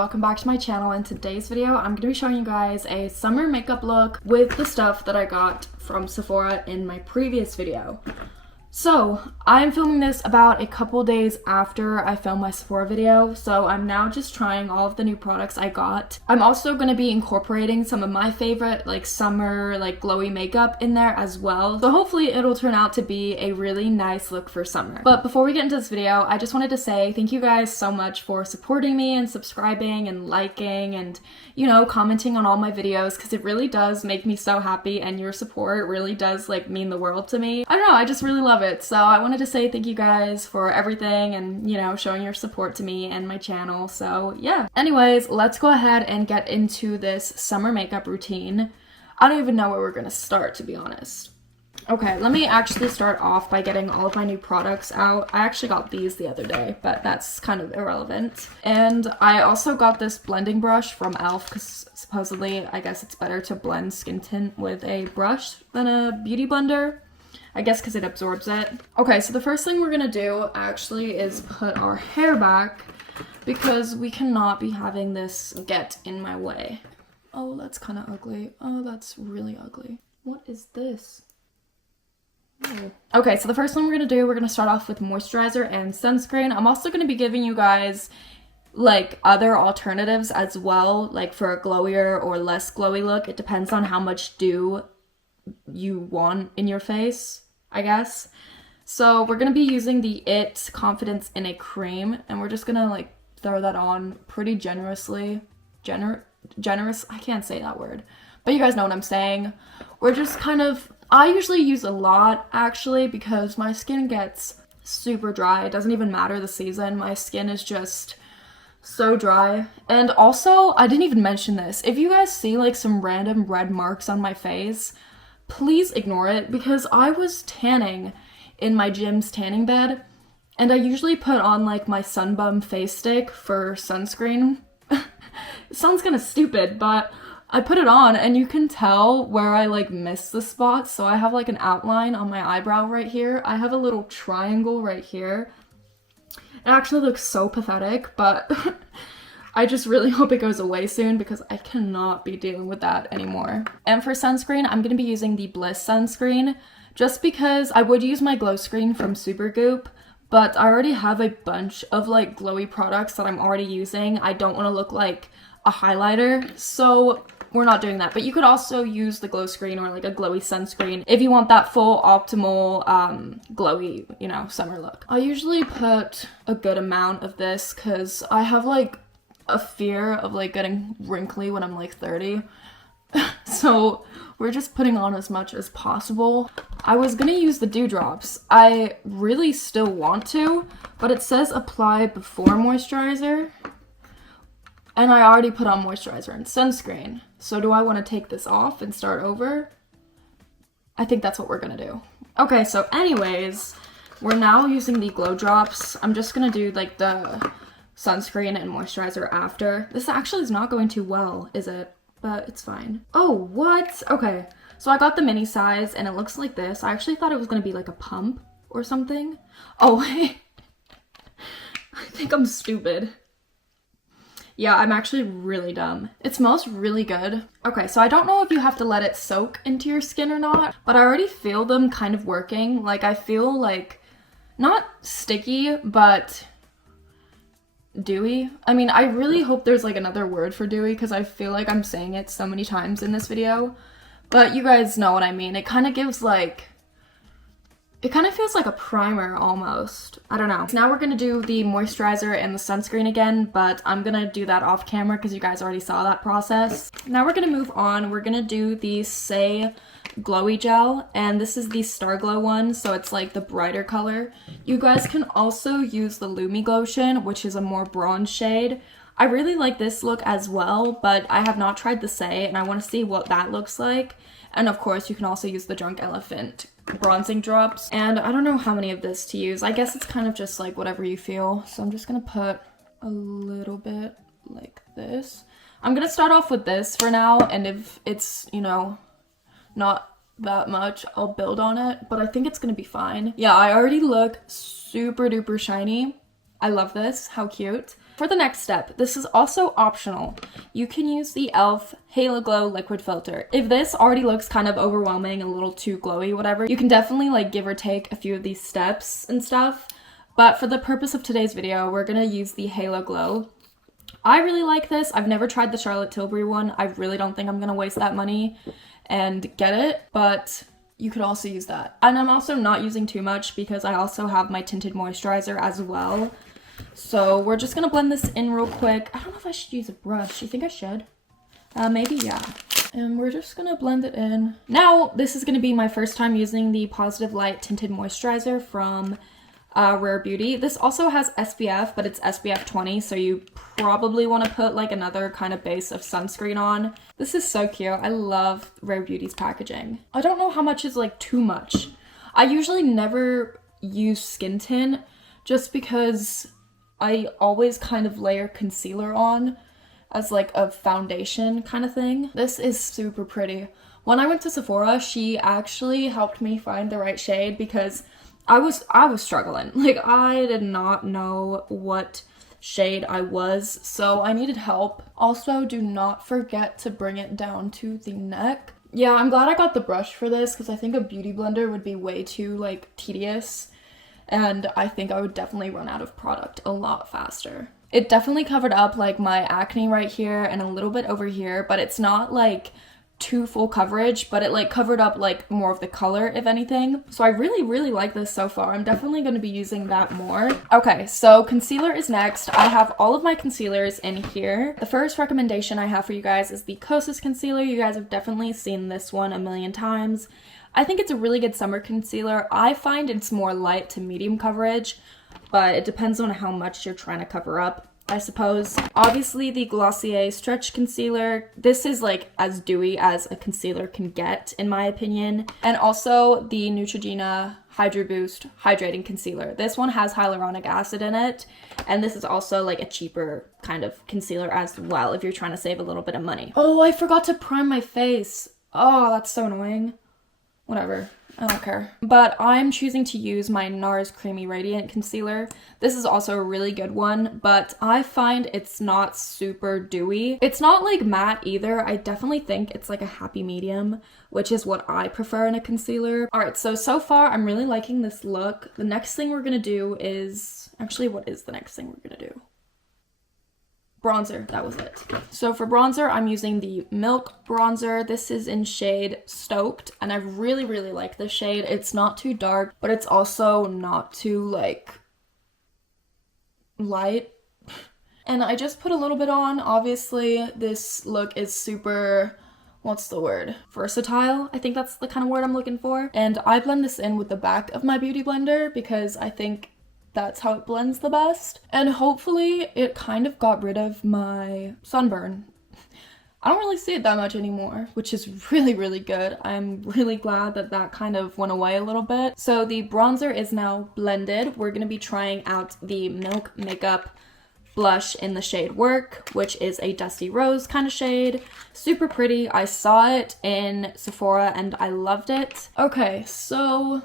welcome back to my channel. In today's video, I'm going to be showing you guys a summer makeup look with the stuff that I got from Sephora in my previous video. So, I'm filming this about a couple days after I filmed my Sephora video, so I'm now just trying all of the new products I got. I'm also going to be incorporating some of my favorite summer glowy makeup in there as well, so hopefully it'll turn out to be a really nice look for summer. But before we get into this video, I just wanted to say thank you guys so much for supporting me and subscribing and liking and, you know, commenting on all my videos, because it really does make me so happy, and your support really does mean the world to me. I don't know, I just really love it. So I wanted to say thank you guys for everything and, you know, showing your support to me and my channel. So yeah. Anyways, let's go ahead and get into this summer makeup routine. I don't even know where we're gonna start, to be honest. Okay, let me actually start off by getting all of my new products out. I actually got these the other day, but that's kind of irrelevant. And I also got this blending brush from e.l.f. because supposedly, I guess it's better to blend skin tint with a brush than a beauty blender. I guess because it absorbs it. Okay, so the first thing we're gonna do actually is put our hair back because we cannot be having this get in my way. Oh, that's kind of ugly. Oh, that's really ugly. What is this? Oh. Okay, so the first thing we're gonna start off with moisturizer and sunscreen. I'm also gonna be giving you guys other alternatives as well, for a glowier or less glowy look. It depends on how much dew you want in your face, I guess. So we're gonna be using the IT Confidence in a Cream, and we're just gonna throw that on pretty generously. Generous? I can't say that word, but you guys know what I'm saying. We're just I usually use a lot actually because my skin gets super dry. It doesn't even matter the season. My skin is just so dry. And also, I didn't even mention this. If you guys see some random red marks on my face, please ignore it, because I was tanning in my gym's tanning bed, and I usually put on my Sunbum face stick for sunscreen. It sounds kind of stupid, but I put it on and you can tell where I missed the spot. So I have an outline on my eyebrow right here. I have a little triangle right here. It actually looks so pathetic, but I just really hope it goes away soon because I cannot be dealing with that anymore. And for sunscreen, I'm going to be using the Bliss sunscreen just because I would use my glow screen from Supergoop, but I already have a bunch of glowy products that I'm already using. I don't want to look like a highlighter, so we're not doing that. But you could also use the glow screen or a glowy sunscreen if you want that full optimal glowy, you know, summer look. I usually put a good amount of this because I have a fear of getting wrinkly when I'm 30. So we're just putting on as much as possible. I was gonna use the dewdrops. I really still want to, but it says apply before moisturizer, and I already put on moisturizer and sunscreen. So do I want to take this off and start over? I think that's what we're gonna do. Okay, so anyways, we're now using the glow drops. I'm just gonna do the sunscreen and moisturizer after. This actually is not going too well, is it? But it's fine. Oh, what? Okay, so I got the mini size and it looks like this. I actually thought it was gonna be a pump or something. Oh, I think I'm stupid. Yeah, I'm actually really dumb. It smells really good. Okay, so I don't know if you have to let it soak into your skin or not, but I already feel them kind of working. I feel not sticky, but dewy. I mean, I really hope there's another word for dewy because I feel I'm saying it so many times in this video, but you guys know what I mean. It kind of gives it kind of feels like a primer almost. I don't know. So now we're gonna do the moisturizer and the sunscreen again, but I'm gonna do that off camera because you guys already saw that process. Now we're gonna move on. We're gonna do the Say Glowy Gel, and this is the Star Glow one, so it's the brighter color. You guys can also use the Lumi Glotion, which is a more bronze shade. I really like this look as well, but I have not tried the Say, and I want to see what that looks like. And of course, you can also use the Drunk Elephant bronzing drops. And I don't know how many of this to use. I guess it's kind of just whatever you feel. So I'm just gonna put a little bit like this. I'm gonna start off with this for now, and if it's, you know, not that much, I'll build on it, but I think it's gonna be fine. Yeah, I already look super duper shiny. I love this. How cute. For the next step, this is also optional. You can use the e.l.f. Halo Glow Liquid Filter. If this already looks kind of overwhelming, a little too glowy, whatever, you can definitely like give or take a few of these steps and stuff. But for the purpose of today's video, we're gonna use the Halo Glow. I really like this. I've never tried the Charlotte Tilbury one. I really don't think I'm gonna waste that money and get it, but you could also use that. And I'm also not using too much because I also have my tinted moisturizer as well. So we're just gonna blend this in real quick. I don't know if I should use a brush. You think I should? Maybe, yeah. And we're just gonna blend it in. Now, this is gonna be my first time using the Positive Light Tinted Moisturizer from Rare Beauty. This also has SPF, but it's SPF 20, so you probably want to put like another kind of base of sunscreen on. This is so cute. I love Rare Beauty's packaging. I don't know how much is like too much. I usually never use skin tint just because I always kind of layer concealer on as like a foundation kind of thing. This is super pretty. When I went to Sephora, she actually helped me find the right shade because I was struggling. Like, I did not know what shade I was, so I needed help. Also, do not forget to bring it down to the neck. Yeah, I'm glad I got the brush for this because I think a beauty blender would be way too like tedious, and I think I would definitely run out of product a lot faster. It definitely covered up like my acne right here and a little bit over here, but it's not like too full coverage, but it like covered up like more of the color, if anything. So I really like this so far. I'm definitely going to be using that more. Okay, so concealer is next. I have all of my concealers in here. The first recommendation I have for you guys is the Kosas concealer. You guys have definitely seen this one a million times. I think it's a really good summer concealer. I find it's more light to medium coverage, but it depends on how much you're trying to cover up, I suppose. Obviously, the Glossier Stretch Concealer. This is like as dewy as a concealer can get, in my opinion. And also the Neutrogena Hydro Boost Hydrating Concealer. This one has hyaluronic acid in it, and this is also like a cheaper kind of concealer as well if you're trying to save a little bit of money. Oh, I forgot to prime my face. Oh, that's so annoying. Whatever. I don't care. But I'm choosing to use my NARS Creamy Radiant Concealer. This is also a really good one, but I find it's not super dewy. It's not like matte either. I definitely think it's like a happy medium, which is what I prefer in a concealer. Alright, so far I'm really liking this look. The next thing we're gonna do is... Actually, what is the next thing we're gonna do? Bronzer, that was it. So for bronzer, I'm using the Milk bronzer. This is in shade Stoked, and I really like this shade. It's not too dark, but it's also not too like light. And I just put a little bit on. Obviously, this look is super, what's the word? Versatile. I think that's the kind of word I'm looking for. And I blend this in with the back of my beauty blender because I think that's how it blends the best. And hopefully it kind of got rid of my sunburn. I don't really see it that much anymore, which is really good. I'm really glad that that kind of went away a little bit. So the bronzer is now blended. We're going to be trying out the Milk Makeup blush in the shade Work, which is a dusty rose kind of shade. Super pretty. I saw it in Sephora and I loved it. Okay, so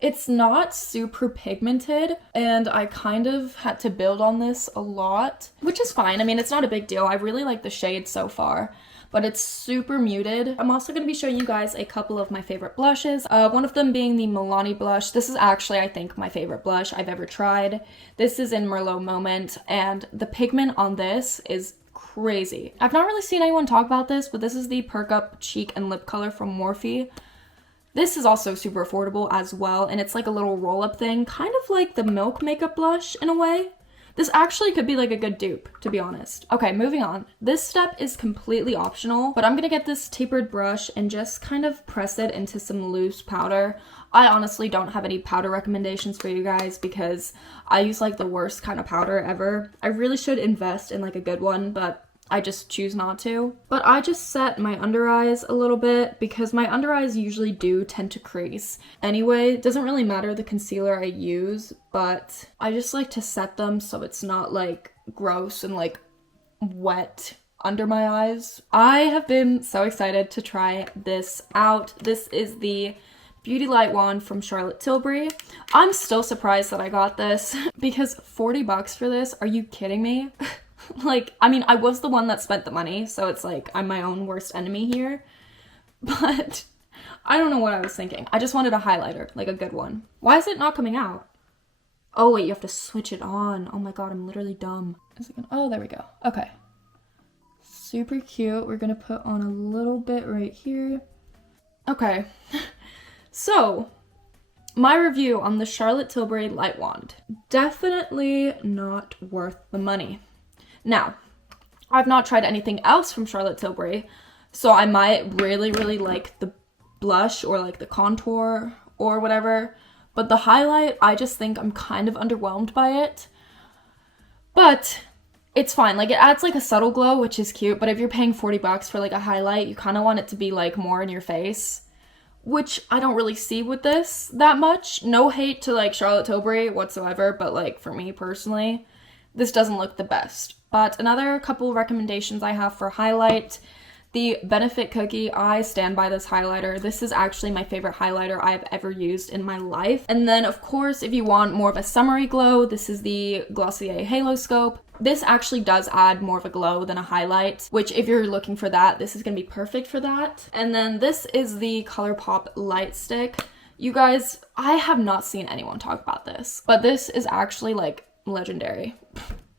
it's not super pigmented, and I kind of had to build on this a lot, which is fine. I mean, it's not a big deal. I really like the shade so far, but it's super muted. I'm also going to be showing you guys a couple of my favorite blushes. One of them being the Milani blush. This is actually, I think, my favorite blush I've ever tried. This is in Merlot Moment, and the pigment on this is crazy. I've not really seen anyone talk about this, but this is the Perk Up Cheek and Lip Color from Morphe. This is also super affordable as well, and it's like a little roll-up thing, kind of like the Milk Makeup blush in a way. This actually could be like a good dupe, to be honest. Okay, moving on. This step is completely optional, but I'm gonna get this tapered brush and just kind of press it into some loose powder. I honestly don't have any powder recommendations for you guys because I use like the worst kind of powder ever. I really should invest in like a good one, but I just choose not to. But I just set my under eyes a little bit because my under eyes usually do tend to crease. Anyway, it doesn't really matter the concealer I use, but I just like to set them so it's not like gross and like wet under my eyes. I have been so excited to try this out. This is the Beauty Light Wand from Charlotte Tilbury. I'm still surprised that I got this because 40 bucks for this, are you kidding me? Like, I mean, I was the one that spent the money, so it's like I'm my own worst enemy here. But I don't know what I was thinking. I just wanted a highlighter, like a good one. Why is it not coming out? Oh wait, you have to switch it on. Oh my god, I'm literally dumb. Is it gonna... Oh, there we go. Okay. Super cute. We're gonna put on a little bit right here. Okay. So, my review on the Charlotte Tilbury Light Wand. Definitely not worth the money. Now, I've not tried anything else from Charlotte Tilbury, so I might really, really like the blush or like the contour or whatever. But the highlight, I just think I'm kind of underwhelmed by it. But it's fine. Like, it adds like a subtle glow, which is cute. But if you're paying 40 bucks for like a highlight, you kind of want it to be like more in your face, which I don't really see with this that much. No hate to like Charlotte Tilbury whatsoever, but like for me personally, this doesn't look the best. But another couple recommendations I have for highlight. The Benefit Cookie, I stand by this highlighter. This is actually my favorite highlighter I've ever used in my life. And then, of course, if you want more of a summery glow, this is the Glossier Halo Scope. This actually does add more of a glow than a highlight, which if you're looking for that, this is going to be perfect for that. And then this is the ColourPop Light Stick. You guys, I have not seen anyone talk about this, but this is actually like legendary.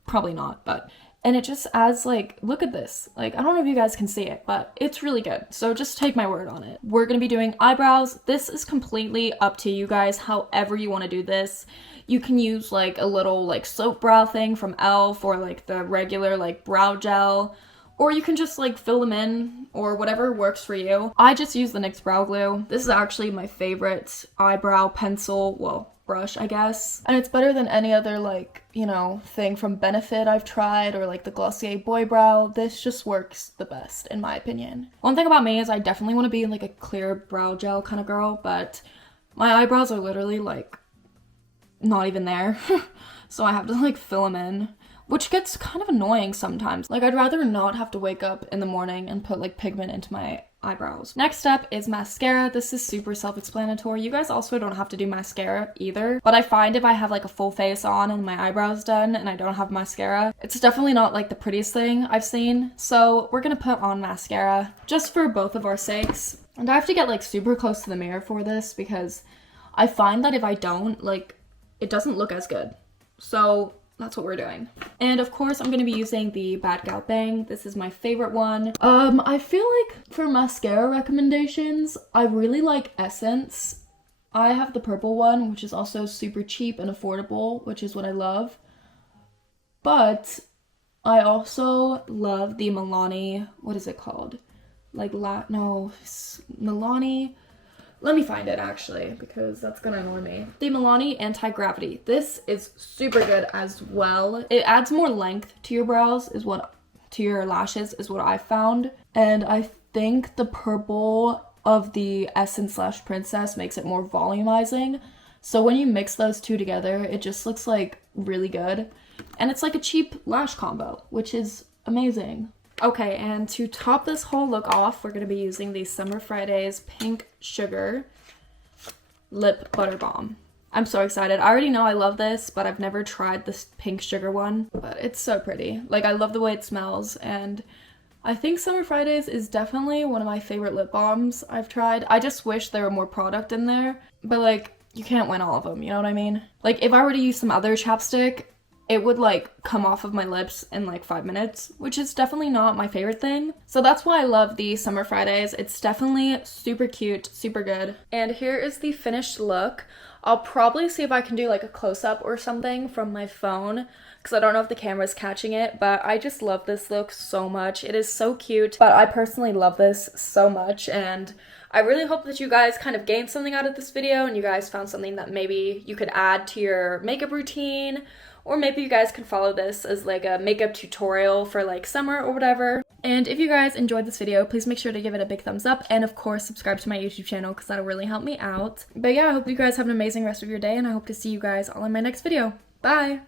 Probably not, but... And it just adds like, look at this. Like, I don't know if you guys can see it, but it's really good. So just take my word on it. We're gonna be doing eyebrows. This is completely up to you guys, however you wanna do this. You can use like a little like soap brow thing from e.l.f. or like the regular like brow gel. Or you can just like fill them in or whatever works for you. I just use the NYX Brow Glue. This is actually my favorite eyebrow pencil, well, brush, I guess. And it's better than any other like, you know, thing from Benefit I've tried or like the Glossier Boy Brow. This just works the best in my opinion. One thing about me is I definitely want to be like a clear brow gel kind of girl, but my eyebrows are literally like not even there. So I have to like fill them in, which gets kind of annoying sometimes. Like, I'd rather not have to wake up in the morning and put like pigment into my eyebrows. Next up is mascara. This is super self-explanatory. You guys also don't have to do mascara either, but I find if I have like a full face on and my eyebrows done and I don't have mascara, it's definitely not like the prettiest thing I've seen. So we're gonna put on mascara just for both of our sakes. And I have to get like super close to the mirror for this because I find that if I don't, like, it doesn't look as good. So that's what we're doing. And of course, I'm gonna be using the Bad Gal Bang. This is my favorite one. I feel like for mascara recommendations, I really like Essence. I have the purple one, which is also super cheap and affordable, which is what I love. But I also love the Milani, what is it called? Like, Milani. Let me find it actually, because that's gonna annoy me. The Milani Anti-Gravity. This is super good as well. It adds more length to your brows, to your lashes is what I found. And I think the purple of the Essence / Princess makes it more volumizing. So when you mix those two together, it just looks like really good. And it's like a cheap lash combo, which is amazing. Okay, and to top this whole look off, we're going to be using the Summer Fridays Pink Sugar Lip Butter Balm. I'm so excited. I already know I love this, but I've never tried this Pink Sugar one. But it's so pretty. Like, I love the way it smells, and I think Summer Fridays is definitely one of my favorite lip balms I've tried. I just wish there were more product in there, but like, you can't win all of them, you know what I mean? Like, if I were to use some other chapstick, it would like come off of my lips in like 5 minutes, which is definitely not my favorite thing. So that's why I love the Summer Fridays. It's definitely super cute, super good. And here is the finished look. I'll probably see if I can do like a close-up or something from my phone, because I don't know if the camera's catching it, but I just love this look so much. It is so cute, but I personally love this so much, and I really hope that you guys kind of gained something out of this video and you guys found something that maybe you could add to your makeup routine. Or maybe you guys can follow this as like a makeup tutorial for like summer or whatever. And if you guys enjoyed this video, please make sure to give it a big thumbs up. And of course, subscribe to my YouTube channel because that'll really help me out. But yeah, I hope you guys have an amazing rest of your day and I hope to see you guys all in my next video. Bye!